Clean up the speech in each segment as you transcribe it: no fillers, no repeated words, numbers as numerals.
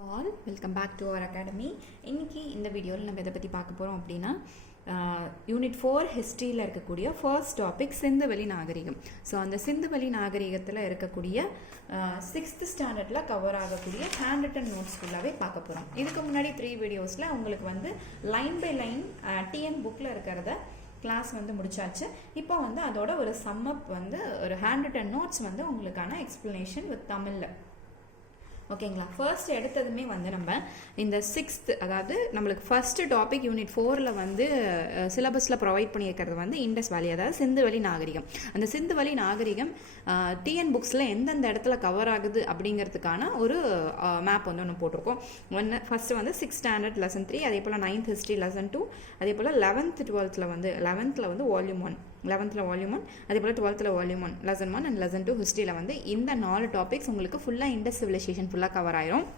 All welcome back to our academy. இன்றைக்கி இந்த வீடியோவில் நம்ம எதை பற்றி பார்க்க போகிறோம் அப்படின்னா யூனிட் 4 ஹிஸ்ட்ரியில் இருக்கக்கூடிய ஃபர்ஸ்ட் டாபிக் சிந்துவெளி நாகரிகம். ஸோ அந்த சிந்துவெளி நாகரிகத்தில் இருக்கக்கூடிய 6th ஸ்டாண்டர்டில் கவர் ஆகக்கூடிய ஹேண்ட் ரிட்டன் நோட்ஸ் ஃபுல்லாகவே பார்க்க போகிறோம். இதுக்கு முன்னாடி 3 வீடியோஸில் உங்களுக்கு வந்து லைன் பை லைன் டிஎன் புக்கில் இருக்கிறத கிளாஸ் வந்து முடிச்சாச்சு. இப்போ வந்து அதோட ஒரு சம்மப் வந்து ஒரு ஹேண்ட் ரிட்டன் நோட்ஸ் வந்து உங்களுக்கான எக்ஸ்ப்ளனேஷன் வித் தமிழில். ஓகேங்களா? ஃபர்ஸ்ட் எடுத்ததுமே வந்து நம்ம இந்த 6th, அதாவது நம்மளுக்கு ஃபர்ஸ்ட் டாபிக் யூனிட் 4ல் வந்து சிலபஸில் ப்ரொவைட் பண்ணியிருக்கிறது வந்து இண்டஸ் வேலி, அதாவது சிந்துவெளி நாகரிகம். அந்த சிந்துவெளி நாகரிகம் டிஎன் புக்ஸில் எந்தெந்த இடத்துல கவர் ஆகுது அப்படிங்கிறதுக்கான ஒரு மேப் வந்து ஒன்று போட்டிருக்கோம். ஃபர்ஸ்ட் வந்து 6th ஸ்டாண்டர்ட் லெசன் 3, அதே போல் 9th ஹிஸ்ட்ரி லெசன் 2, அதே போல் 11th 12th வந்து 11th வந்து வால்யூம் 1, 11th வால்யூம் 1, அதே போல் 12th volume 1 lesson 1 and lesson 2 ஹிஸ்ட்ரியில் வந்து இந்த 4 டாபிக்ஸ் உங்களுக்கு ஃபுல்லாக இண்டஸ் சிவிலைசேஷன் ஃபுல்லாக கவர் ஆயிரும்.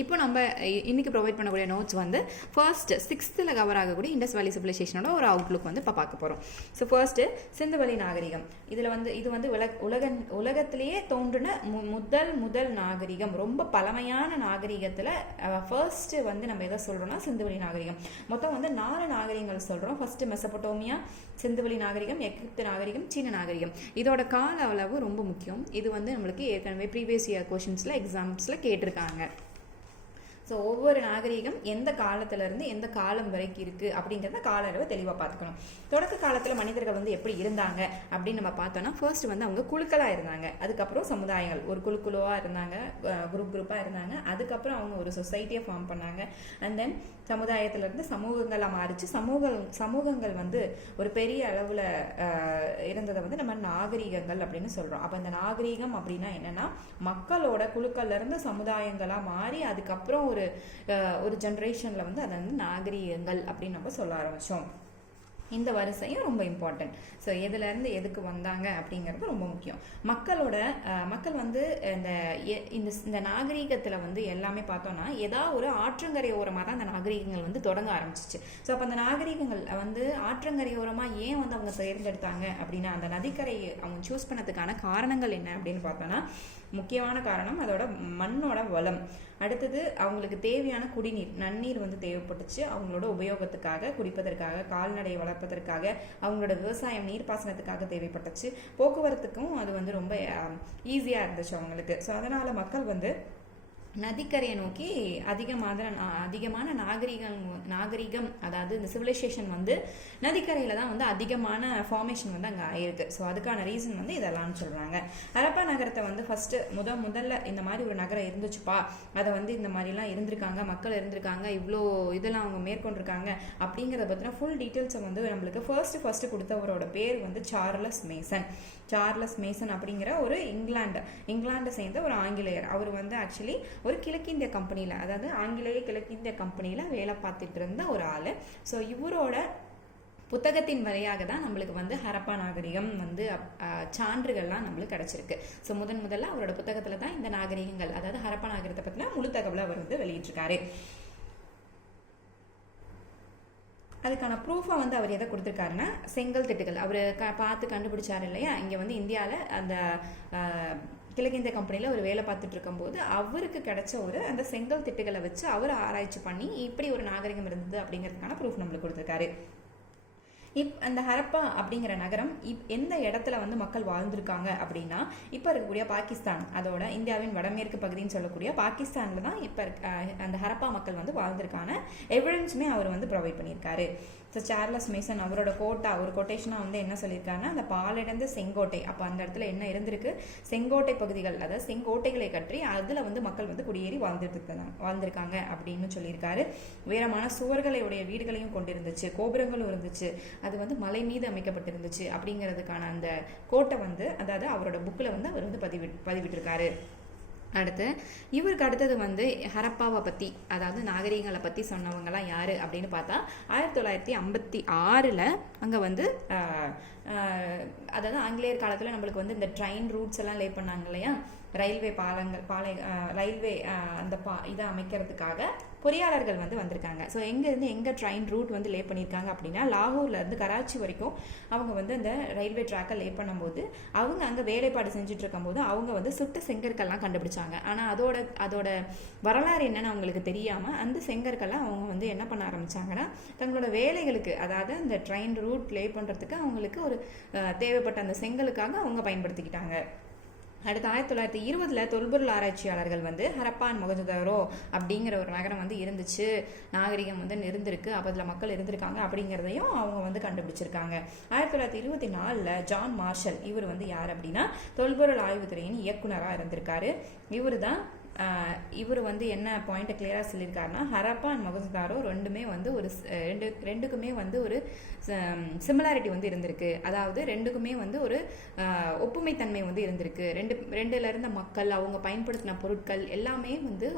இப்போ நம்ம இன்னைக்கு ப்ரொவைட் பண்ணக்கூடிய நோட்ஸ் வந்து ஃபர்ஸ்ட் 6th கவர் ஆகக்கூடிய இண்டஸ் வேலி சிவிலைசேஷனோட ஒரு அவுட்லுக் வந்து இப்போ பார்க்க போகிறோம். ஸோ ஃபர்ஸ்ட் சிந்துவெளி நாகரிகம். இதில் வந்து இது வந்து உலகத்திலேயே தோன்றின முதல் நாகரிகம், ரொம்ப பழமையான நாகரிகத்தில் ஃபர்ஸ்ட் வந்து நம்ம எதை சொல்கிறோம்னா சிந்துவெளி நாகரிகம். மொத்தம் வந்து 4 நாகரிகங்கள் சொல்கிறோம். ஃபர்ஸ்ட் மெசபடோமியா, சிந்துவெளி நாகரிகம், எகிப்து நாகரிகம், சீன நாகரிகம். இதோட கால அளவு ரொம்ப முக்கியம். இது வந்து நம்மளுக்கு ஏற்கனவே ப்ரீவியஸ் இயர் கொஷின்ஸில் எக்ஸாம்ஸில் கேட்டிருக்காங்க. ஸோ ஒவ்வொரு நாகரிகம் எந்த காலத்திலேருந்து எந்த காலம் வரைக்கும் இருக்குது அப்படிங்கிறத கால அளவு தெளிவாக பார்த்துக்கணும். தொடக்க காலத்தில் மனிதர்கள் வந்து எப்படி இருந்தாங்க அப்படின்னு நம்ம பார்த்தோன்னா ஃபர்ஸ்ட் வந்து அவங்க குழுக்களாக இருந்தாங்க. அதுக்கப்புறம் சமுதாயங்கள் ஒரு குழுவாக இருந்தாங்க, குரூப்பாக இருந்தாங்க. அதுக்கப்புறம் அவங்க ஒரு சொசைட்டியை ஃபார்ம் பண்ணாங்க. அண்ட் தென் சமுதாயத்திலேருந்து சமூகங்களாக மாறிச்சு. சமூகங்கள் வந்து ஒரு பெரிய அளவில் இருந்ததை வந்து நம்ம நாகரிகங்கள் அப்படின்னு சொல்கிறோம். அப்போ இந்த நாகரிகம் அப்படின்னா என்னென்னா மக்களோட குழுக்கள்லேருந்து சமுதாயங்களாக மாறி அதுக்கப்புறம் ஒரு ஜென்ரேஷனில் வந்து அதை வந்து நாகரிகங்கள் அப்படின்னு நம்ம சொல்ல ஆரம்பித்தோம். இந்த வரிசையும் ரொம்ப இம்பார்ட்டன்ட். ஸோ எதுலேருந்து எதுக்கு வந்தாங்க அப்படிங்கிறது ரொம்ப முக்கியம். மக்கள் வந்து இந்த நாகரீகத்தில் வந்து எல்லாமே பார்த்தோன்னா ஏதாவது ஒரு ஆற்றங்கரை ஓரமாக தான் அந்த நாகரீகங்கள் வந்து தொடங்க ஆரம்பிச்சிச்சு. ஸோ அப்போ அந்த நாகரீகங்கள் வந்து ஆற்றங்கரை ஓரமாக ஏன் வந்து அவங்க தேர்ந்தெடுத்தாங்க அப்படின்னா அந்த நதிக்கரை அவங்க சூஸ் பண்ணதுக்கான காரணங்கள் என்ன அப்படின்னு பார்த்தோன்னா முக்கியமான காரணம் அதோட மண்ணோட வளம். அடுத்தது அவங்களுக்கு தேவையான குடிநீர், நன்னீர் வந்து தேவைப்பட்டுச்சு. அவங்களோட உபயோகத்துக்காக, குடிப்பதற்காக, கால்நடையை வளர்ப்பதற்காக, அவங்களோட விவசாயம் நீர்ப்பாசனத்துக்காக தேவைப்பட்டுச்சு. போக்குவரத்துக்கும் அது வந்து ரொம்ப ஈஸியாக இருந்துச்சு அவங்களுக்கு. ஸோ அதனால் மக்கள் வந்து நதிக்கரையை நோக்கி அதிகமான நாகரிகம், அதாவது இந்த சிவிலைசேஷன் வந்து நதிக்கரையில் தான் வந்து அதிகமான ஃபார்மேஷன் வந்து அங்கே ஆயிருக்கு. ஸோ அதுக்கான ரீசன் வந்து இதெல்லாம் சொல்கிறாங்க. ஹரப்பா நகரத்தை வந்து ஃபஸ்ட்டு முதல்ல இந்த மாதிரி ஒரு நகரம் இருந்துச்சுப்பா, அதை வந்து இந்த மாதிரிலாம் இருந்திருக்காங்க, மக்கள் இருந்திருக்காங்க, இவ்வளோ இதெல்லாம் அவங்க மேற்கொண்டிருக்காங்க அப்படிங்கிறத பற்றின ஃபுல் டீட்டெயில்ஸை வந்து நம்மளுக்கு ஃபர்ஸ்ட் கொடுத்தவரோட பேர் வந்து சார்லஸ் மேசன் அப்படிங்கிற ஒரு இங்கிலாண்டை சேர்ந்த ஒரு ஆங்கிலேயர். அவர் வந்து ஆக்சுவலி ஒரு கிழக்கிந்திய கம்பெனியில், அதாவது ஆங்கிலேய கிழக்கிந்திய கம்பெனியில் வேலை பார்த்துட்டு இருந்த ஒரு ஆள். ஸோ இவரோட புத்தகத்தின் வழியாக தான் நம்மளுக்கு வந்து ஹரப்பா நாகரிகம் வந்து சான்றுகள்லாம் நம்மளுக்கு கிடச்சிருக்கு. ஸோ முதல்ல அவரோட புத்தகத்தில் தான் இந்த நாகரிகங்கள், அதாவது ஹரப்பா நாகரிகத்தை பற்றின முழு தகவலை அவர் வந்து வெளியிட்டிருக்காரு. அதுக்கான ப்ரூஃபாக வந்து அவர் எதை கொடுத்துருக்காருன்னா செங்கல் திட்டுகள். அவர் பார்த்து கண்டுபிடிச்சார் இல்லையா, இங்கே வந்து இந்தியாவில் அந்த கிழக்கிந்திய கம்பெனியில் ஒரு வேலை பார்த்துட்டு இருக்கும்போது அவருக்கு கிடைச்ச அந்த செங்கல் திட்டுகளை வச்சு அவர் ஆராய்ச்சி பண்ணி இப்படி ஒரு நாகரிகம் இருந்தது அப்படிங்கிறதுக்கான ப்ரூஃப் நம்மளுக்கு கொடுத்துருக்காரு. அந்த ஹரப்பா அப்படிங்கிற நகரம் எந்த இடத்துல வந்து மக்கள் வாழ்ந்திருக்காங்க அப்படின்னா இப்போ இருக்கக்கூடிய பாகிஸ்தான், அதோட இந்தியாவின் வடமேற்கு பகுதின்னு சொல்லக்கூடிய பாகிஸ்தானில் தான் இப்போ அந்த ஹரப்பா மக்கள் வந்து வாழ்ந்திருக்கான எவிடன்ஸுமே அவர் வந்து ப்ரொவைட் பண்ணியிருக்காரு. ஸோ சார்லஸ் மேசன் அவரோட ஒரு கொட்டேஷனாக வந்து என்ன சொல்லியிருக்காருன்னா அந்த பாலடைந்த செங்கோட்டை, அப்போ அந்த இடத்துல என்ன இருந்திருக்கு, செங்கோட்டை பகுதிகள், அதாவது செங்கோட்டைகளை கற்றி அதில் வந்து மக்கள் வந்து குடியேறி வாழ்ந்திருக்காங்க அப்படின்னு சொல்லியிருக்காரு. உயரமான சுவர்களுடைய வீடுகளையும் கொண்டிருந்துச்சு, கோபுரங்களும் இருந்துச்சு, அது வந்து மலை மீது அமைக்கப்பட்டிருந்துச்சு அப்படிங்கிறதுக்கான அந்த கோட்டை வந்து, அதாவது அவரோட புக்கில் வந்து அவர் வந்து பதிவிட்டிருக்காரு. இவருக்கு அடுத்தது வந்து ஹரப்பாவை பற்றி, அதாவது நாகரிகங்களை பற்றி சொன்னவங்கலாம் யார் அப்படின்னு பார்த்தா 1956 அங்கே வந்து அதாவது ஆங்கிலேயர் காலத்தில் நம்மளுக்கு வந்து இந்த ட்ரெயின் ரூட்ஸ் எல்லாம் லே பண்ணாங்க இல்லையா, ரயில்வே ரயில்வே அந்த இதை அமைக்கிறதுக்காக பொறியாளர்கள் வந்து வந்திருக்காங்க. ஸோ எங்கேருந்து எங்கே ட்ரெயின் ரூட் வந்து லே பண்ணியிருக்காங்க அப்படின்னா லாகூர்லேருந்து கராச்சி வரைக்கும் அவங்க வந்து அந்த ரயில்வே ட்ராக்கை லே பண்ணும்போது அவங்க அங்கே வேலைப்பாடு செஞ்சுட்டு இருக்கும்போது அவங்க வந்து சுட்ட செங்கற்கள்லாம் கண்டுபிடிச்சாங்க. ஆனால் அதோட வரலாறு என்னன்னு அவங்களுக்கு தெரியாமல் அந்த செங்கற்கள்லாம் அவங்க வந்து என்ன பண்ண ஆரம்பிச்சாங்கன்னா தங்களோட வேலைகளுக்கு, அதாவது அந்த ட்ரெயின் ரூட் லே பண்ணுறதுக்கு அவங்களுக்கு ஒரு தேவைப்பட்ட அந்த செங்கலுக்காக அவங்க பயன்படுத்திக்கிட்டாங்க. அடுத்து 1920 தொல்பொருள் ஆராய்ச்சியாளர்கள் வந்து ஹரப்பான் மொஹஞ்சதாரோ அப்படிங்கிற ஒரு நகரம் வந்து இருந்துச்சு, நாகரிகம் வந்து இருந்திருக்கு, அப்போ அதில் மக்கள் இருந்திருக்காங்க அப்படிங்கிறதையும் அவங்க வந்து கண்டுபிடிச்சிருக்காங்க. 1924 ஜான் மார்ஷல், இவர் வந்து யார் அப்படின்னா தொல்பொருள் ஆய்வுத்துறையின் இயக்குனராக இருந்திருக்காரு. இவர் வந்து என்ன பாயிண்ட்டை கிளியராக சொல்லியிருக்காருன்னா ஹரப்பா அண்ட் மொஹஞ்சதாரோ ரெண்டுமே வந்து ஒரு ரெண்டுக்குமே வந்து ஒரு சிமிலாரிட்டி வந்து இருந்திருக்கு. அதாவது ரெண்டுக்குமே வந்து ஒரு ஒப்புமைத்தன்மை வந்து இருந்திருக்கு. ரெண்டுல இருந்த மக்கள், அவங்க பயன்படுத்தின பொருட்கள் எல்லாமே வந்து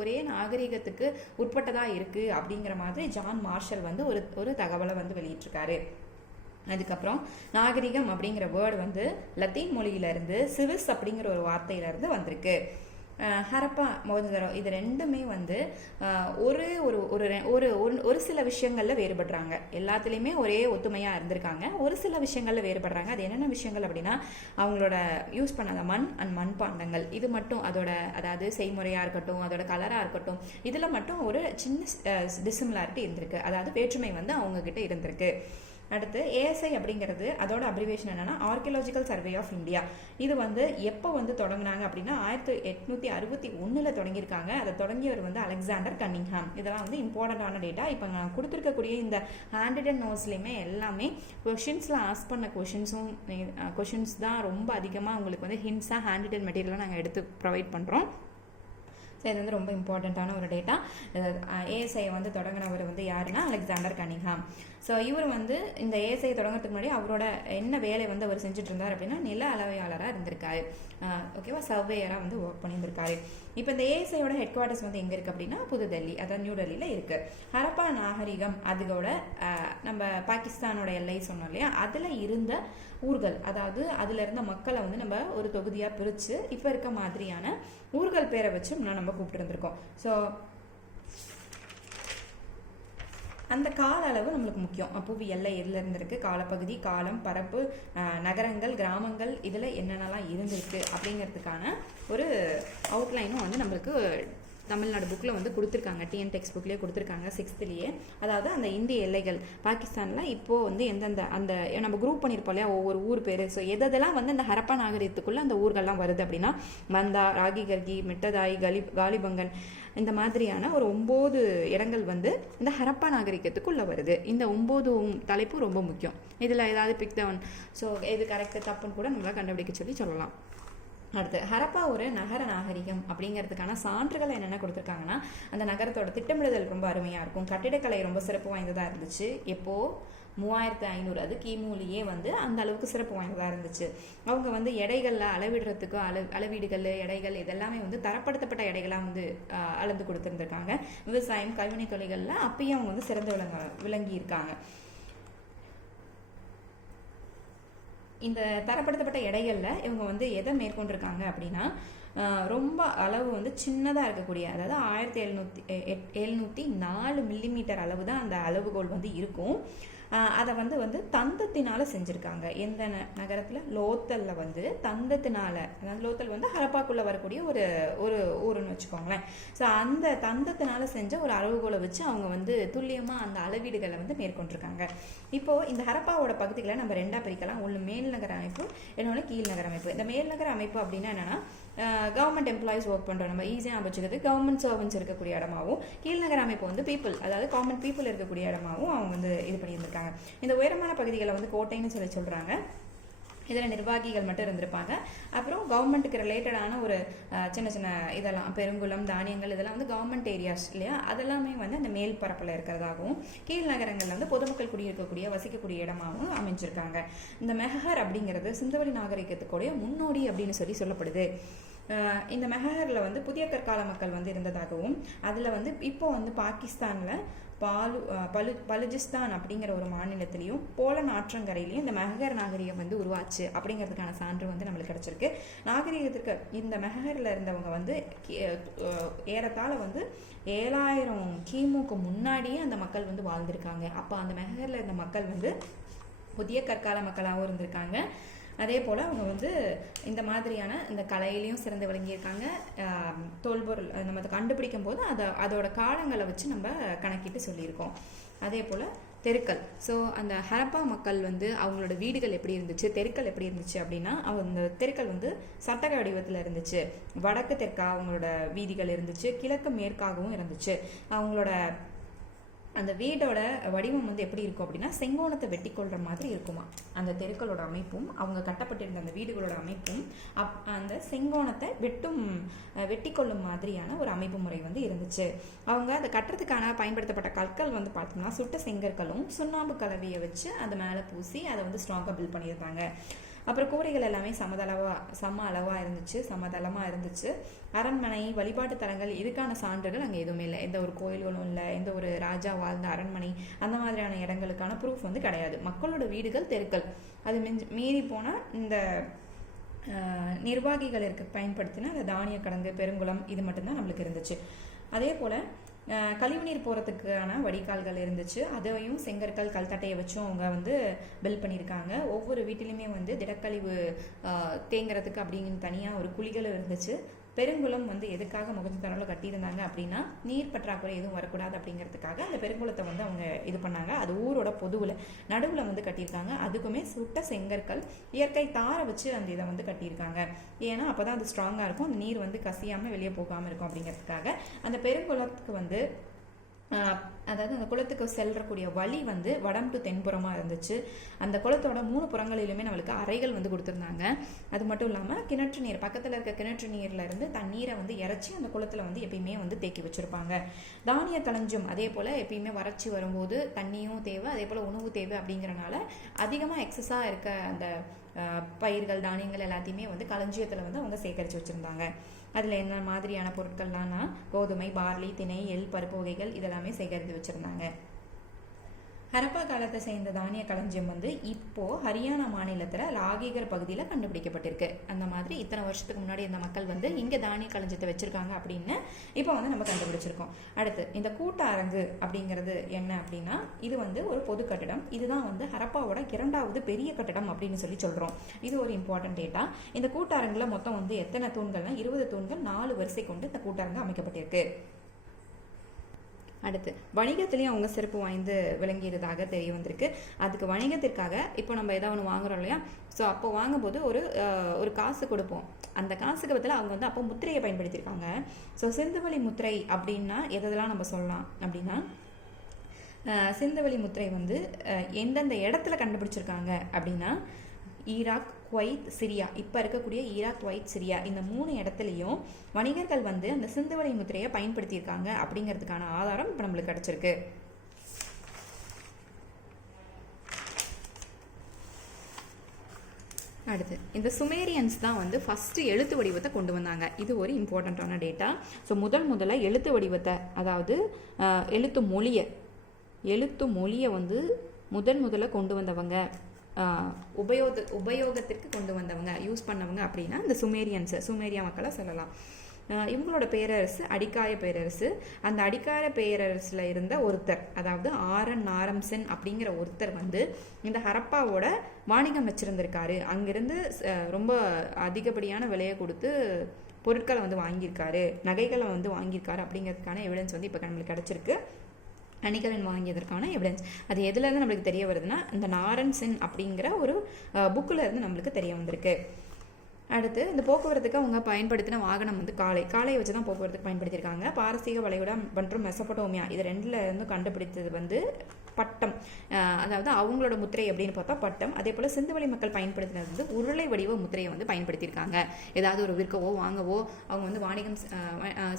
ஒரே நாகரிகத்துக்கு உட்பட்டதாக இருக்கு அப்படிங்கிற மாதிரி ஜான் மார்ஷல் வந்து ஒரு தகவலை வந்து வெளியிட்டிருக்காரு. அதுக்கப்புறம் நாகரிகம் அப்படிங்கிற வேர்டு வந்து லத்தீன் மொழியிலிருந்து சிவிஸ் அப்படிங்கிற ஒரு வார்த்தையிலிருந்து வந்திருக்கு. ஹரப்பா மொஹஞ்சதாரோ இது ரெண்டுமே வந்து ஒரு சில விஷயங்களில் வேறுபடுறாங்க. எல்லாத்துலேயுமே ஒரே ஒத்துமையாக இருந்திருக்காங்க. ஒரு சில விஷயங்களில் வேறுபடுறாங்க. அது என்னென்ன விஷயங்கள் அப்படின்னா அவங்களோட யூஸ் பண்ணாத மண்பாண்டங்கள் இது மட்டும், அதாவது செய்முறையாக இருக்கட்டும், அதோட கலராக இருக்கட்டும், இதில் மட்டும் ஒரு சின்ன டிசிமிலாரிட்டி இருந்திருக்கு. அதாவது வேற்றுமை வந்து அவங்கக்கிட்ட இருந்திருக்கு. அடுத்து ஏஎஸ்ஐ அப்படிங்கிறது அதோட அப்ரிவேஷன் என்னன்னா ஆர்கியலாஜிக்கல் சர்வே ஆஃப் இந்தியா. இது வந்து எப்போ வந்து தொடங்கினாங்க அப்படின்னா 1861 தொடங்கியிருக்காங்க. அதை தொடங்கியவர் வந்து அலெக்சாண்டர் கன்னிங்ஹாம். இதெல்லாம் வந்து இம்பார்ட்டண்டான டேட்டா. இப்போ நான் கொடுத்துருக்கக்கூடிய இந்த ஹேண்ட் ரிட்டன் நோட்ஸ்லையுமே எல்லாமே கொஷின்ஸில் ஆஸ்க் பண்ண கொஷின்ஸ் தான் ரொம்ப அதிகமாக உங்களுக்கு வந்து ஹிண்ட்ஸாக ஹேண்ட் ரிட்டன் மெட்டீரியலாக நாங்கள் எடுத்து ப்ரொவைட் பண்ணுறோம். ஸோ இது வந்து ரொம்ப இம்பார்ட்டண்ட்டான ஒரு டேட்டா. ஏஎஸ்ஐயை வந்து தொடங்கினவர் வந்து யாருன்னா அலெக்சாண்டர் கன்னிங்ஹாம். ஸோ இவர் வந்து இந்த ஏஎஸ்ஐ தொடங்கிறதுக்கு முன்னாடி அவரோட என்ன வேலை வந்து அவர் செஞ்சுட்டு இருந்தார் அப்படின்னா நில அளவையாளராக இருந்திருக்காரு. ஓகேவா, சர்வேயராக வந்து ஒர்க் பண்ணியிருந்திருக்காரு. இப்போ இந்த ஏஎஸ்ஐயோட ஹெட் குவார்ட்டர்ஸ் வந்து எங்கே இருக்குது அப்படின்னா புதுடெல்லி, அதாவது நியூ டெல்லியில் இருக்குது. ஹரப்பா நாகரிகம் அதோட நம்ம பாகிஸ்தானோட எல்லை சொன்னோம் இல்லையா, அதில் இருந்த ஊர்கள், அதாவது அதில் இருந்த மக்களை வந்து நம்ம ஒரு தொகுதியாக பிரித்து இப்போ இருக்க மாதிரியான ஊர்கள் பேரை வச்சு நம்ம கூப்பிட்டு இருந்திருக்கோம். ஸோ அந்த கால அளவு நம்மளுக்கு முக்கியம். புவி எல்லை எதில் இருந்திருக்கு, காலப்பகுதி, காலம், பரப்பு, நகரங்கள், கிராமங்கள், இதில் என்னென்னலாம் இருந்திருக்கு அப்படிங்கிறதுக்கான ஒரு அவுட்லைனும் வந்து நம்மளுக்கு தமிழ்நாடு புக்கில் வந்து கொடுத்துருக்காங்க. டிஎன் டெக்ஸ்ட் புக்லேயே கொடுத்துருக்காங்க 6th. அதாவது அந்த இந்திய எல்லைகள் பாகிஸ்தானில் இப்போது வந்து எந்தெந்த அந்த நம்ம குரூப் பண்ணியிருப்போம் இல்லையா ஒவ்வொரு ஊர் பேர். ஸோ எதெல்லாம் வந்து அந்த ஹரப்பா நாகரிகத்துக்குள்ளே அந்த ஊர்கள்லாம் வருது அப்படின்னா மந்தா, ராகிகர்கி, மிட்டதாய், காலிபங்கன், இந்த மாதிரியான ஒரு 9 இடங்கள் வந்து இந்த ஹரப்பா நாகரிகத்துக்குள்ளே வருது. இந்த 9 தலைப்பும் ரொம்ப முக்கியம். இதில் ஏதாவது பிக் டவுன், ஸோ எது கரெக்டு தப்புன்னு கூட நம்மளால் கண்டுபிடிக்க சொல்லலாம். அடுத்து ஹரப்பா ஒரு நகர நாகரிகம் அப்படிங்கிறதுக்கான சான்றுகள் என்னென்ன கொடுத்துருக்காங்கன்னா அந்த நகரத்தோட திட்டமிடுதல் ரொம்ப அருமையாக இருக்கும், கட்டிடக்கலை ரொம்ப சிறப்பு வாய்ந்ததாக இருந்துச்சு. எப்போது 3500 அது கிமுலேயே வந்து அந்த அளவுக்கு சிறப்பு வாய்ந்ததாக இருந்துச்சு. அவங்க வந்து எடைகளில் அளவிடுறதுக்கு அளவீடுகள், எடைகள் இதெல்லாமே வந்து தரப்படுத்தப்பட்ட எடைகளாக வந்து அளந்து கொடுத்துருந்துருக்காங்க. விவசாயம், கைவினை தொழில்களில் அப்பயும் அவங்க வந்து சிறந்து விளங்கி இருக்காங்க. இந்த தரப்படுத்தப்பட்ட எடைகளில் இவங்க வந்து எதை மேற்கொண்டிருக்காங்க அப்படின்னா ரொம்ப அளவு வந்து சின்னதாக இருக்கக்கூடிய, அதாவது 1704 மில்லிமீட்டர் அளவு தான் அந்த அளவுகோல் வந்து இருக்கும். அதை வந்து தந்தத்தினால செஞ்சுருக்காங்க. எந்த நகரத்தில்? லோத்தலில் வந்து தந்தத்தினால, அதாவது லோத்தல் வந்து ஹரப்பாக்குள்ளே வரக்கூடிய ஒரு ஊருன்னு வச்சுக்கோங்களேன். ஸோ அந்த தந்தத்தினால செஞ்ச ஒரு அளவுகோலை வச்சு அவங்க வந்து துல்லியமாக அந்த அளவீடுகளை வந்து மேற்கொண்டிருக்காங்க. இப்போது இந்த ஹரப்பாவோட பகுதிகளை நம்ம 2ஆக பிரிக்கலாம். ஒன்று மேல்நகர அமைப்பு, இன்னொன்று கீழ்நகர அமைப்பு. இந்த மேல்நகர அமைப்பு அப்படின்னா என்னென்னா கவர்மெண்ட் எம்ப்ளாயிஸ் ஒர்க் பண்ணுறோம், நம்ம ஈஸியாக வச்சுக்கிறது கவர்மெண்ட் சர்வன்ஸ் இருக்கக்கூடிய இடமாவும், கீழ்நகர அமைப்பு வந்து பீப்புள், அதாவது காமன் பீப்புள் இருக்கக்கூடிய இடமாவும் அவங்க வந்து இது பண்ணியிருந்திருக்காங்க. இந்த உயரமான பகுதிகளை வந்து கோட்டைன்னு சொல்கிறாங்க. இதில் நிர்வாகிகள் மட்டும் இருந்திருப்பாங்க. அப்புறம் கவர்மெண்ட்டுக்கு ரிலேட்டடான ஒரு சின்ன சின்ன இதெல்லாம் பெருங்குளம், தானியங்கள், இதெல்லாம் வந்து கவர்மெண்ட் ஏரியாஸ் இல்லையா, அதெல்லாமே வந்து அந்த மேல் பரப்பில் இருக்கிறதாகவும், கீழ் நகரங்களில் வந்து பொதுமக்கள் குடியிருக்கக்கூடிய வசிக்கக்கூடிய இடமாகவும் அமைஞ்சிருக்காங்க. இந்த மெஹர் அப்படிங்கிறது சிந்துவெளி நாகரிகத்துக்குடைய முன்னோடி அப்படின்னு சொல்லப்படுது. இந்த மெஹகரில் வந்து புதிய கற்கால மக்கள் வந்து இருந்ததாகவும் அதில் வந்து இப்போ வந்து பாகிஸ்தானில் பலுஜிஸ்தான் அப்படிங்கிற ஒரு மாநிலத்திலையும் போலன் ஆற்றங்கரையிலையும் இந்த மெஹகர் நாகரிகம் வந்து உருவாச்சு அப்படிங்கிறதுக்கான சான்று வந்து நம்மளுக்கு கிடைச்சிருக்கு. நாகரிகத்திற்கு இந்த மெஹகரில் இருந்தவங்க வந்து ஏறத்தாழ வந்து 7000 கிமுக்கு முன்னாடியே அந்த மக்கள் வந்து வாழ்ந்திருக்காங்க. அப்போ அந்த மெஹகரில் இருந்த மக்கள் வந்து புதிய கற்கால மக்களாகவும் இருந்திருக்காங்க. அதே போல் அவங்க வந்து இந்த மாதிரியான இந்த கலையிலையும் சிறந்து விளங்கியிருக்காங்க. தொல்பொருள் நம்ம அதை கண்டுபிடிக்கும் போது அதோட காலங்களை வச்சு நம்ம கணக்கிட்டு சொல்லியிருக்கோம். அதே போல் தெருக்கள். ஸோ அந்த ஹரப்பா மக்கள் வந்து அவங்களோட வீடுகள் எப்படி இருந்துச்சு, தெருக்கள் எப்படி இருந்துச்சு அப்படின்னா, அந்த தெருக்கள் வந்து சட்டக வடிவத்தில் இருந்துச்சு. வடக்கு தெற்காக அவங்களோட வீதிகள் இருந்துச்சு, கிழக்கு மேற்காகவும் இருந்துச்சு. அவங்களோட அந்த வீடோட வடிவம் வந்து எப்படி இருக்கும் அப்படின்னா, செங்கோணத்தை வெட்டி கொள்கிற மாதிரி இருக்குமா அந்த தெருக்களோட அமைப்பும், அவங்க கட்டப்பட்டிருந்த அந்த வீடுகளோட அமைப்பும் அந்த செங்கோணத்தை வெட்டி கொள்ளும் மாதிரியான ஒரு அமைப்பு முறை வந்து இருந்துச்சு. அவங்க அதை கட்டுறதுக்கான பயன்படுத்தப்பட்ட கற்கள் வந்து பார்த்தோம்னா சுட்ட செங்கற்களும் சுண்ணாம்பு கலவையை வச்சு அதை மேலே பூசி அதை வந்து ஸ்ட்ராங்காக பில்ட் பண்ணியிருந்தாங்க. அப்புறம் கூரைகள் எல்லாமே சம அளவாக இருந்துச்சு, சமதளமாக இருந்துச்சு. அரண்மனை, வழிபாட்டு தலங்கள் இதுக்கான சான்றுகள் அங்கே எதுவுமே இல்லை. எந்த ஒரு கோயில்களும் இல்லை, எந்த ஒரு ராஜா வாழ்ந்த அரண்மனை அந்த மாதிரியான இடங்களுக்கான ப்ரூஃப் வந்து கிடையாது. மக்களோட வீடுகள், தெருக்கள் அது மீறி போனால் இந்த நிர்வாகிகளுக்கு பயன்படுத்தின அந்த தானிய கடங்கு, பெருங்குளம் இது மட்டும்தான் நம்மளுக்கு இருந்துச்சு. அதே போல் கழிவுநீர் போகிறதுக்கான வடிகால்கள் இருந்துச்சு. அதையும் செங்கற்கள், கல்தட்டையை வச்சும் அவங்க வந்து பில்ட் பண்ணியிருக்காங்க. ஒவ்வொரு வீட்டிலையுமே வந்து திடக்கழிவு தேங்கிறதுக்கு அப்படிங்கிற தனியாக ஒரு குழிகளும் இருந்துச்சு. பெருங்குளம் வந்து எதுக்காக முகத்து தரவில் கட்டியிருந்தாங்க அப்படின்னா, நீர் பற்றாக்குறை எதுவும் வரக்கூடாது அப்படிங்கிறதுக்காக அந்த பெருங்குளத்தை வந்து அவங்க இது பண்ணாங்க. அது ஊரோட பொதுவில் நடுவில் வந்து கட்டியிருக்காங்க. அதுக்குமே சுட்ட செங்கற்கள், இயற்கை தாரை வச்சு அந்த இதை வந்து கட்டியிருக்காங்க. ஏன்னா அப்போ தான் அது ஸ்ட்ராங்காக இருக்கும், அந்த நீர் வந்து கசியாமல் வெளியே போகாமல் இருக்கும் அப்படிங்கிறதுக்காக. அந்த பெருங்குளத்துக்கு வந்து அதாவது அந்த குளத்துக்கு செல்றக்கூடிய வழி வந்து வடம் டு தென்புறமாக இருந்துச்சு. அந்த குளத்தோட 3 புறங்களிலுமே நம்மளுக்கு அறைகள் வந்து கொடுத்துருந்தாங்க. அது மட்டும் இல்லாமல் கிணற்று நீர், பக்கத்தில் இருக்க கிணற்று நீரில் இருந்து தண்ணீரை வந்து இறைச்சி அந்த குளத்தில் வந்து எப்பயுமே வந்து தேக்கி வச்சுருப்பாங்க. தானிய களஞ்சும் அதே போல் எப்பயுமே வறட்சி வரும்போது தண்ணியும் தேவை, அதே போல் உணவு தேவை. அப்படிங்கிறனால அதிகமாக எக்ஸஸாக இருக்க அந்த பயிர்கள், தானியங்கள் எல்லாத்தையுமே வந்து களஞ்சியத்தில் வந்து அவங்க சேகரித்து வச்சுருந்தாங்க. அதில் என்ன மாதிரியான பொருட்கள்லாம்னா கோதுமை, பார்லி, திணை, எள், பருப்பு வகைகள் இதெல்லாமே சேகரித்து வச்சுருந்தாங்க. ஹரப்பா காலத்தை சேர்ந்த தானிய களஞ்சியம் வந்து இப்போ ஹரியானா மாநிலத்தில் லாகிகர் பகுதியில் கண்டுபிடிக்கப்பட்டிருக்கு. அந்த மாதிரி இத்தனை வருஷத்துக்கு முன்னாடி இந்த மக்கள் வந்து இங்கே தானிய களஞ்சியத்தை வச்சுருக்காங்க அப்படின்னு இப்போ வந்து நம்ம கண்டுபிடிச்சிருக்கோம். அடுத்து இந்த கூட்டரங்கு அப்படிங்கிறது என்ன அப்படின்னா, இது வந்து ஒரு பொது கட்டிடம். இதுதான் வந்து ஹரப்பாவோட 2வது பெரிய கட்டிடம் அப்படின்னு சொல்கிறோம். இது ஒரு இம்பார்ட்டன்ட் டேட்டா. இந்த கூட்டரங்கில் மொத்தம் வந்து எத்தனை தூண்கள்னா 20 தூண்கள் 4 வரிசை கொண்டு இந்த கூட்டரங்கு அமைக்கப்பட்டிருக்கு. அடுத்து வணிகத்திலையும் அவங்க சிறப்பு வாய்ந்து விளங்கியதாக தெரிய வந்திருக்கு. அதுக்கு வணிகத்திற்காக இப்போ நம்ம ஏதாவது ஒன்று வாங்குறோம் இல்லையா, ஸோ அப்போ வாங்கும்போது ஒரு காசு கொடுப்போம். அந்த காசுக்கு பதிலாக அவங்க வந்து அப்போ முத்திரையை பயன்படுத்தியிருக்காங்க. ஸோ சிந்துவெளி முத்திரை அப்படின்னா எதெல்லாம் நம்ம சொல்லலாம் அப்படின்னா, சிந்துவெளி முத்திரை வந்து எந்தெந்த இடத்துல கண்டுபிடிச்சிருக்காங்க அப்படின்னா, ஈராக், குவைத், சிரியா, இப்போ இருக்கக்கூடிய ஈராக், குவைத், சிரியா இந்த 3 இடத்துலையும் வணிகர்கள் வந்து அந்த சிந்துவெளி முத்திரையை பயன்படுத்தியிருக்காங்க அப்படிங்கிறதுக்கான ஆதாரம் இப்போ நம்மளுக்கு கிடைச்சிருக்கு. அடுத்து இந்த சுமேரியன்ஸ் தான் வந்து ஃபஸ்ட்டு எழுத்து வடிவத்தை கொண்டு வந்தாங்க. இது ஒரு இம்பார்ட்டண்ட்டான டேட்டா. ஸோ முதல்ல எழுத்து வடிவத்தை, அதாவது எழுத்து மொழியை வந்து முதல்ல கொண்டு வந்தவங்க, உபயோகத்திற்கு கொண்டு வந்தவங்க, யூஸ் பண்ணவங்க அப்படின்னா இந்த சுமேரியா மக்களை சொல்லலாம். இவங்களோட பேரரசு அடிக்காய பேரரசு. அந்த அடிக்காய பேரரசில் இருந்த ஒருத்தர், அதாவது ஆரன் நாரம்சன் அப்படிங்கிற ஒருத்தர் வந்து இந்த ஹரப்பாவோட வாணிகம் வச்சுருந்துருக்காரு. அங்கிருந்து ரொம்ப அதிகப்படியான விலையை கொடுத்து பொருட்களை வந்து வாங்கியிருக்காரு, நகைகளை வந்து வாங்கியிருக்காரு அப்படிங்கிறதுக்கான எவிடன்ஸ் வந்து இப்போ நம்மளுக்கு கிடச்சிருக்கு. அணிகலன் வாங்கியதற்கான எவிடன்ஸ் அது எதுலேருந்து நம்மளுக்கு தெரிய வருதுன்னா, இந்த நாரன்சன் அப்படிங்கிற ஒரு புக்கில் இருந்து நம்மளுக்கு தெரிய வந்திருக்கு. அடுத்து இந்த போக்குவரத்துக்கு அவங்க பயன்படுத்தின வாகனம் வந்து காளையை வச்சு தான் போக்குவரத்துக்கு பயன்படுத்தியிருக்காங்க. பாரசீக வளைகுடா மற்றும் மெசபடோமியா இது 2ல இருந்து கண்டுபிடித்தது வந்து பட்டம், அதாவது அவங்களோட முத்திரை அப்படின்னு பார்த்தா பட்டம். அதே போல் சிந்துவெளி மக்கள் பயன்படுத்தினது வந்து உருளை வடிவ முத்திரையை வந்து பயன்படுத்தியிருக்காங்க. ஏதாவது ஒரு விற்கவோ வாங்கவோ அவங்க வந்து வாணிகம்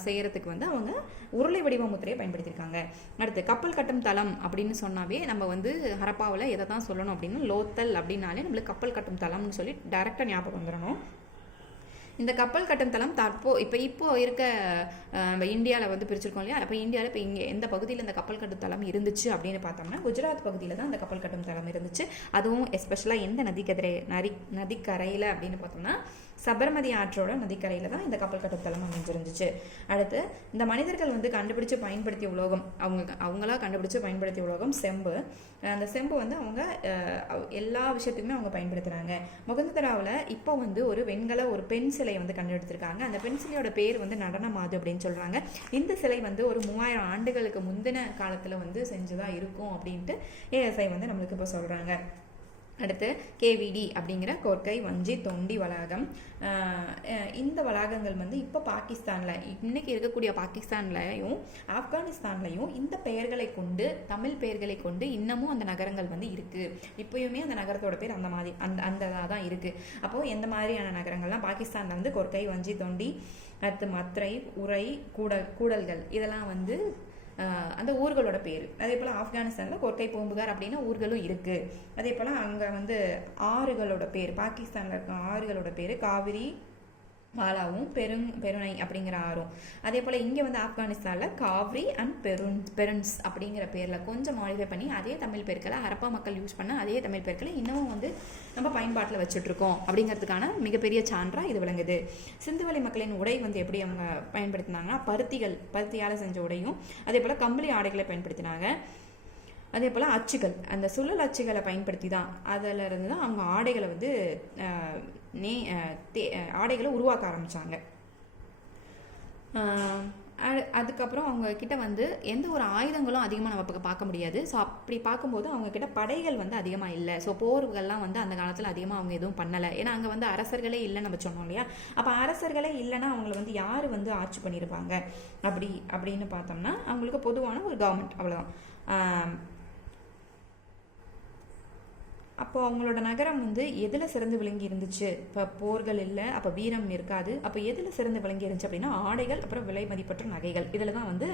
செய்யறதுக்கு வந்து அவங்க உருளை வடிவ முத்திரையை பயன்படுத்தியிருக்காங்க. அடுத்து கப்பல் கட்டும் தளம் அப்படின்னு சொன்னாவே நம்ம வந்து ஹரப்பாவில் எதை தான் சொல்லணும் அப்படின்னா, லோத்தல் அப்படின்னாலே நம்மளுக்கு கப்பல் கட்டும் தளம்னு சொல்லி டைரெக்டாக ஞாபகம் வந்துடணும். இந்த கப்பல் கட்டும் தளம் இப்போ இருக்க நம்ம இந்தியாவில் வந்து பிரிச்சிருக்கோம் இல்லையா. அப்போ இந்தியாவில் இப்போ இங்கே எந்த பகுதியில் இந்த கப்பல் கட்டும் தளம் இருந்துச்சு அப்படின்னு பார்த்தோம்னா குஜராத் பகுதியில் தான் இந்த கப்பல் கட்டும் தளம் இருந்துச்சு. அதுவும் எஸ்பெஷலாக எந்த நதிக்கரையில் அப்படின்னு பார்த்தோம்னா சபர்மதி ஆற்றோட நதிக்கரையில் தான் இந்த கப்பல் கட்டும் தளம் அமைஞ்சிருந்துச்சு. அடுத்து இந்த மனிதர்கள் வந்து கண்டுபிடிச்சு பயன்படுத்திய உலோகம், அவங்களா கண்டுபிடிச்சு பயன்படுத்திய உலோகம் செம்பு. அந்த செம்பு வந்து அவங்க எல்லா விஷயத்துக்குமே அவங்க பயன்படுத்துகிறாங்க. முகந்தராவில் இப்போ வந்து ஒரு ஒரு பெண் சிலை வந்து கண்டெடுத்திருக்காங்க. அந்த பெண் சிலையோட பேர் வந்து நடனமாது அப்படின்னு சொல்கிறாங்க. இந்த சிலை வந்து ஒரு 3000 ஆண்டுகளுக்கு முந்தின காலத்தில் வந்து செஞ்சுதான் இருக்கும் அப்படின்ட்டு ஏஎஸ்ஐ வந்து நம்மளுக்கு இப்போ சொல்கிறாங்க. அடுத்து கேவிடி அப்படிங்கிற கொர்க்கை வஞ்சி தொண்டி வளாகம். இந்த வளாகங்கள் வந்து இப்போ பாகிஸ்தானில் இன்னைக்கு இருக்கக்கூடிய பாகிஸ்தான்லையும் ஆப்கானிஸ்தான்லையும் இந்த பெயர்களை கொண்டு தமிழ் பெயர்களை கொண்டு இன்னமும் அந்த நகரங்கள் வந்து இருக்குது. இப்போயுமே அந்த நகரத்தோட பேர் அந்த மாதிரி அந்த தான் இருக்குது. அப்போது எந்த மாதிரியான நகரங்கள்லாம் பாகிஸ்தானில் வந்து கொர்க்கை வஞ்சி தொண்டி, அடுத்து மத்ரை, உரை, கூடல்கள் இதெல்லாம் வந்து அந்த ஊர்களோட பேர். அதே போல் ஆப்கானிஸ்தானில் கொர்க்கை பூம்புகார் அப்படின்னா ஊர்களும் இருக்குது. அதே போல் அங்கே வந்து ஆறுகளோட பேர், பாகிஸ்தானில் இருக்க ஆறுகளோட பேர் காவிரி, வாலாவும் பெருணை அப்படிங்கிற ஆறும். அதே போல் இங்கே வந்து ஆப்கானிஸ்தானில் காவ்ரி அண்ட் பெருன்ஸ் அப்படிங்கிற பேரில் கொஞ்சம் மாடிஃபை பண்ணி அதே தமிழ் பேர்களை ஹரப்பா மக்கள் யூஸ் பண்ண அதே தமிழ் பேர்களை இன்னமும் வந்து நம்ம பயன்பாட்டில் வச்சுட்ருக்கோம் அப்படிங்கிறதுக்கான மிகப்பெரிய சான்றாக இது விளங்குது. சிந்துவெளி மக்களின் உடை வந்து எப்படி அவங்க பயன்படுத்தினாங்கன்னா பருத்தியால் செஞ்ச உடையும், அதே போல் கம்பளி ஆடைகளை பயன்படுத்தினாங்க. அதே போல் அச்சுகள், அந்த சுழல் அச்சுகளை பயன்படுத்தி தான் அதிலிருந்து தான் அவங்க ஆடைகளை வந்து ஆடைகளை உருவாக்க ஆரம்பித்தாங்க. அதுக்கப்புறம் அவங்க கிட்ட வந்து எந்த ஒரு ஆயுதங்களும் அதிகமாக நம்ம பார்க்க முடியாது. ஸோ அப்படி பார்க்கும்போது அவங்க கிட்ட படைகள் வந்து அதிகமாக இல்லை. ஸோ போர்கள்லாம் வந்து அந்த காலத்தில் அதிகமாக அவங்க எதுவும் பண்ணலை. ஏன்னா அங்கே வந்து அரசர்களே இல்லைன்னு நம்ம சொன்னோம் இல்லையா. அப்போ அரசர்களே இல்லைன்னா அவங்கள வந்து யார் வந்து ஆட்சி பண்ணியிருப்பாங்க அப்படின்னு பார்த்தோம்னா அவங்களுக்கு பொதுவான ஒரு கவர்மெண்ட், அவ்வளோதான். அப்போ அவங்களோட நகரம் வந்து எதில் சிறந்து விளங்கி இருந்துச்சு? இப்போ போர்கள் இல்லை, அப்போ வீரம் இருக்காது. அப்போ எதில் சிறந்து விளங்கி இருந்துச்சு அப்படின்னா ஆடைகள், அப்புறம் விலை மதிப்பற்ற நகைகள், இதில் தான் வந்து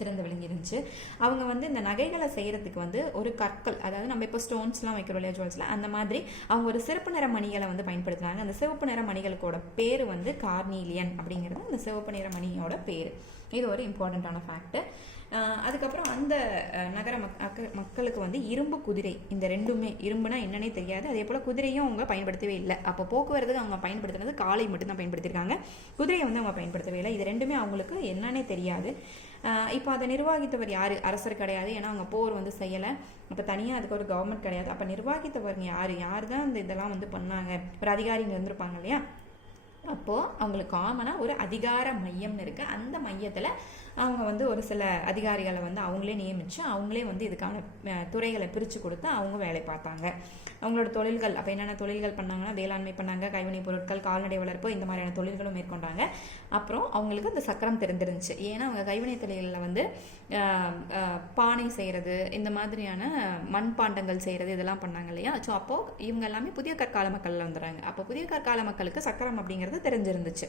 சிறந்து விளங்கி இருந்துச்சு. அவங்க வந்து இந்த நகைகளை செய்கிறதுக்கு வந்து ஒரு கற்கள், அதாவது நம்ம இப்போ ஸ்டோன்ஸ்லாம் வைக்கிறோம் இல்லையா ஜுவல்ஸில், அந்த மாதிரி அவங்க ஒரு சிவப்பு நிற மணிகளை வந்து பயன்படுத்துனாங்க. அந்த சிவப்பு நிற மணிகளுக்கோட பேர் வந்து கார்னீலியன் அப்படிங்கிறது அந்த சிவப்பு நிற மணியோட பேர். இது ஒரு இம்பார்ட்டண்ட்டான ஃபேக்ட்டு. அதுக்கப்புறம் அந்த நகர மக்களுக்கு வந்து இரும்பு, குதிரை, இந்த ரெண்டுமே, இரும்புனா என்னன்னே தெரியாது, அதே போல் குதிரையும் அவங்க பயன்படுத்தவே இல்லை. அப்போ போக்குவரத்துக்கு அவங்க பயன்படுத்துனது காலை மட்டும்தான் பயன்படுத்தியிருக்காங்க, குதிரையை வந்து அவங்க பயன்படுத்தவே இல்லை. இது ரெண்டுமே அவங்களுக்கு என்னன்னே தெரியாது. இப்போ அதை நிர்வகித்தவர் யார்? அரசர் கிடையாது, ஏன்னா அவங்க போர் வந்து செய்யலை. அப்போ தனியாக அதுக்கு ஒரு கவர்மெண்ட் கிடையாது. அப்போ நிர்வகித்தவங்க யார் தான் இந்த இதெல்லாம் வந்து பண்ணாங்க? ஒரு அதிகாரிங்க இருந்திருப்பாங்க இல்லையா. அப்போது அவங்களுக்கு காமனாக ஒரு அதிகார மையம்னு இருக்குது. அந்த மையத்தில் அவங்க வந்து ஒரு சில அதிகாரிகளை வந்து அவங்களே நியமித்து அவங்களே வந்து இதுக்கான துறைகளை பிரித்து கொடுத்து அவங்க வேலை பார்த்தாங்க. அவங்களோட தொழில்கள், அப்போ என்னென்ன தொழில்கள் பண்ணாங்கன்னா வேளாண்மை பண்ணாங்க, கைவினைப் பொருட்கள், கால்நடை வளர்ப்பு, இந்த மாதிரியான தொழில்களும் மேற்கொண்டாங்க. அப்புறம் அவங்களுக்கு அந்த சக்கரம் தெரிஞ்சிருந்துச்சு. ஏன்னா அவங்க கைவினை தொழில்களில் வந்து பானை செய்கிறது, இந்த மாதிரியான மண்பாண்டங்கள் செய்கிறது, இதெல்லாம் பண்ணாங்க இல்லையா. ஸோ அப்போது இவங்க எல்லாமே புதிய கற்கால மக்களில் வந்துடுறாங்க. அப்போ புதிய கற்கால மக்களுக்கு சக்கரம் அப்படிங்கிறது தெரிஞ்சிருந்துச்சு.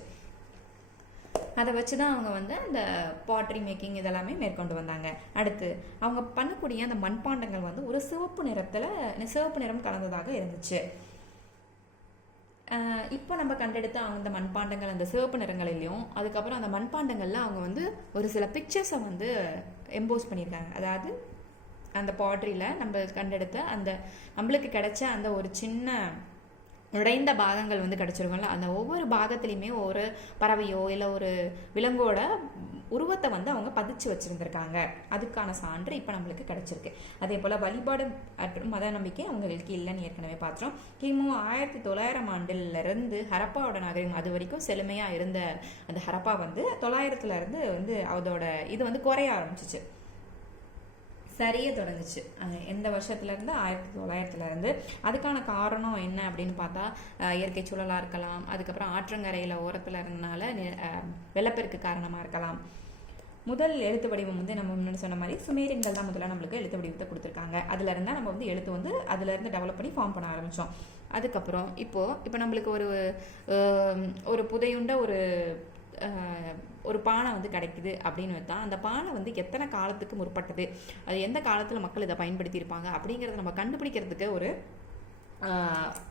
அதை வச்சு தான் அவங்க வந்து அந்த பாட்ரி மேக்கிங் இதெல்லாமே மேற்கொண்டு வந்தாங்க. அடுத்து அவங்க பண்ணக்கூடிய அந்த மண்பாண்டங்கள் வந்து ஒரு சிவப்பு நிறம் கலந்ததாக இருந்துச்சு. இப்போ நம்ம கண்டெடுத்த அந்த மண்பாண்டங்கள் அந்த சிவப்பு நிறங்களிலையும், அதுக்கப்புறம் அந்த மண்பாண்டங்களில் அவங்க வந்து ஒரு சில பிக்சர்ஸை வந்து எம்போஸ் பண்ணியிருக்காங்க. அதாவது அந்த பாட்ரியில் நம்ம கண்டெடுத்த அந்த நம்மளுக்கு கிடைச்ச அந்த ஒரு சின்ன உடைந்த பாகங்கள் வந்து கிடச்சிருக்கோம்ல, அந்த ஒவ்வொரு பாகத்துலேயுமே ஒரு பறவையோ இல்லை ஒரு விலங்கோட உருவத்தை வந்து அவங்க பதிச்சு வச்சுருந்துருக்காங்க. அதுக்கான சான்று இப்போ நம்மளுக்கு கிடச்சிருக்கு. அதே போல் வழிபாடு மற்றும் மத நம்பிக்கை அவங்களுக்கு இல்லைன்னு ஏற்கனவே பார்த்தோம். கிமு 1900 ஆண்டிலிருந்து ஹரப்பாவோட நகரம் அது வரைக்கும் செழுமையாக இருந்த அந்த ஹரப்பா வந்து 900 வந்து அதோட இது வந்து குறைய ஆரம்பிச்சிச்சு, சரியாக தொடங்குச்சு. எந்த வருஷத்துலேருந்து? 1900. அதுக்கான காரணம் என்ன அப்படின்னு பார்த்தா இயற்கை சூழலாக இருக்கலாம், அதுக்கப்புறம் ஆற்றங்கரையில் ஓரத்தில் இருந்தனால வெள்ளப்பெருக்கு காரணமாக இருக்கலாம். முதல் எழுத்து வடிவம் வந்து நம்ம முன்னாடி சொன்ன மாதிரி சுமேரியன்கள் தான் முதல்ல நம்மளுக்கு எழுத்து வடிவத்தை கொடுத்துருக்காங்க. அதில் இருந்தால் நம்ம வந்து எழுத்து வந்து அதுலேருந்து டெவலப் பண்ணி ஃபார்ம் பண்ண ஆரம்பித்தோம். அதுக்கப்புறம் இப்போ நம்மளுக்கு ஒரு புதையுண்ட ஒரு பானை வந்து கிடைக்குது அப்படின்னு வச்சா அந்த பானை வந்து எத்தனை காலத்துக்கு முற்பட்டது, அது எந்த காலத்தில் மக்கள் இதை பயன்படுத்தியிருப்பாங்க அப்படிங்கிறத நம்ம கண்டுபிடிக்கிறதுக்கு ஒரு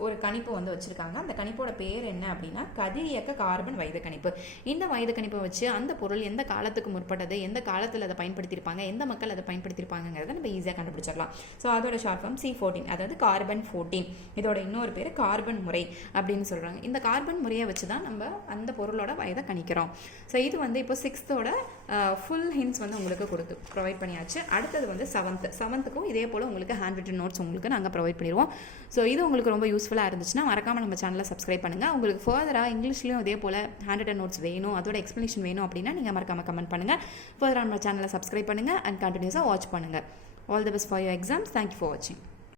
ஒரு கணிப்பு வந்து வச்சுருக்காங்க. அந்த கணிப்போட பேர் என்ன அப்படின்னா கதிரியக்க கார்பன் வயது கணிப்பு. இந்த வயது கணிப்பை வச்சு அந்த பொருள் எந்த காலத்துக்கு முற்பட்டது, எந்த காலத்தில் அதை பயன்படுத்தியிருப்பாங்க, எந்த மக்கள் அதை பயன்படுத்தியிருப்பாங்கிறத நம்ம ஈஸியாக கண்டுபிடிச்சிடலாம். ஸோ அதோட ஷார்ட் ஃபார்ம் C14, அதாவது கார்பன் 14. இதோட இன்னொரு பேர் கார்பன் முறை அப்படின்னு சொல்கிறாங்க. இந்த கார்பன் முறையை வச்சு தான் நம்ம அந்த பொருளோட வயதை கணிக்கிறோம். ஸோ இது வந்து இப்போ 6th ஃபுல் ஹிண்ட்ஸ் வந்து உங்களுக்கு ப்ரொவைட் பண்ணியாச்சு. அடுத்தது வந்து 7th இதே போல் உங்களுக்கு ஹேண்ட் ரிட்டன் நோட்ஸ் உங்களுக்கு நாங்கள் ப்ரொவைட் பண்ணிடுவோம். ஸோ இது உங்களுக்கு ரொம்ப யூஸ்ஃபுல்லாக இருந்துச்சுன்னா மறக்காமல் நம்ம சேனலை சப்ஸ்கிரைப் பண்ணுங்கள். உங்களுக்கு ஃபர்தராக இங்கிலீஷ்லையும் இதே போல் ஹேண்ட் ரிட்டன் நோட்ஸ் வேணும், அதோட எக்ஸ்ப்ளனேஷன் வேணும் அப்படின்னா நீங்கள் மறக்காமல் கமெண்ட் பண்ணுங்கள். ஃபர்தராக நம்ம சேனலை சப்ஸ்கிரைப் பண்ணுங்கள் அண்ட் கண்டினியூஸாக வாட்ச் பண்ணுங்கள். All the best for your exams. Thank you for வாட்சிங்.